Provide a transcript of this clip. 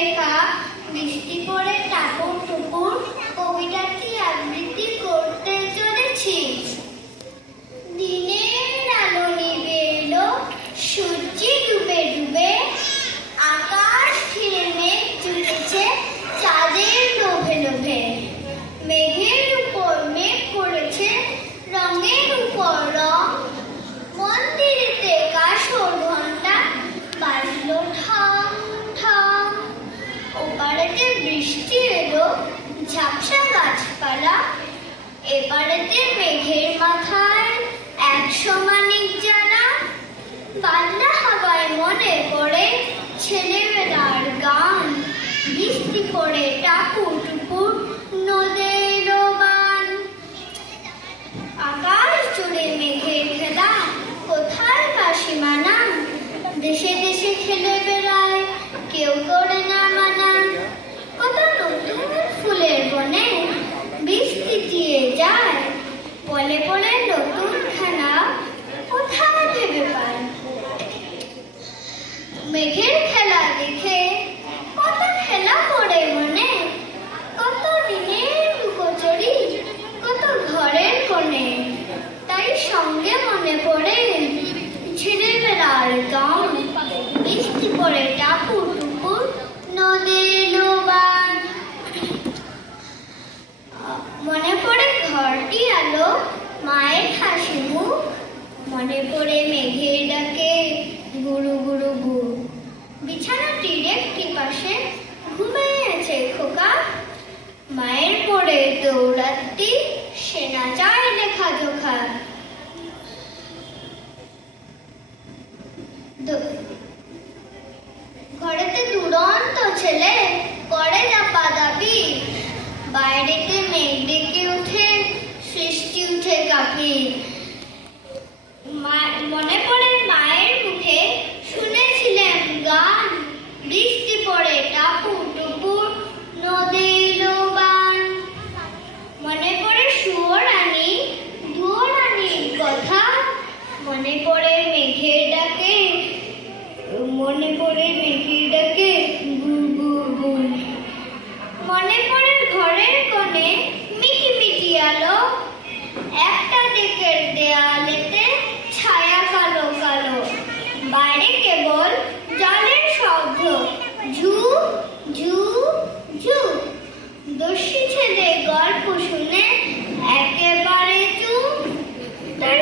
লেখা বৃষ্টি পড়ে টাপুর টুপুর কবিতাটি আবৃত্তি করতে চলেছি। দিনের আলো নিভে এলো, সূর্য ডুবে ডুবে, আকাশ ঘিরে মেঘ জুটেছে চাঁদের লোভে লোভে। মেঘের উপর মেঘ পড়েছে, রঙের উপর রং, মন্দিরেতে কাসর ঘন্টা বাজলো ঠাং ঠাং। ওপারেতে বৃষ্টি এলো, ঝাপসা গাছপালা, এপারেতে মেঘের মাথায় 100 মানিক জ্বালা। বাদলা হাওয়ায় মনে পড়ে ছেলেবেলার গান, বৃষ্টি পড়ে টাপুর টুপুর নদের বান। আকাশ জুড়ে মেঘের খেলা, কোথায় বা সীমানা, দেশে দেশে খেলে বেড়ায় কেউ করে না মানা। কত নতুন ফুলের বনে বৃষ্টি দিয়ে যায়, পলে পলে নতুন খানা কোথায় ভেবে পায়। মেঘের খেলা দেখে কত খেলা করে মনে, কত দিনের লুকোচুরি, কত ঘরের কোণে। তাই সঙ্গে মনে পড়ে ছেলেবেলার গান, বৃষ্টি পড়ে টাপুর টুপুর নদের বান। মনে পড়ে ঘরটি আলো, মায়ের হাসি মুখ, মনে পড়ে মেঘের ডাকে গুরু গুরু গু। বিছানাটির একটি পাশে ঘুমিয়ে আছে খোকা, মায়ের পড়ে দৌড়াতি সে না যায় লেখা জোখা। ঘরেতে দুরন্ত ছেলে করে দাপাদাপি, বাইরেতে মেঘ ডেকে উঠে সৃষ্টি উঠে কাঁপি। মনে পড়ে মায়ের মুখে শুনেছিলেন গান, বৃষ্টি পড়ে টাপুর টুপুর নদের বান। মনে পড়ে সুয়োরানী দুয়োরানীর কথা, মনে পড়ে মেঘের ডাকে, মনে পড়ে মেঘের ডাকে গুর গুর গুর। মনে পড়ে ঘরের কোণে মিটি মিটি আলো, একটা দিকের দেয়ালেতে ছায়া কালো কালো, বাইরে কেবল জলের শব্দ ঝু ঝু ঝু। দস্যি ছেলে গল্প শুনে একেবারে চুপ, তার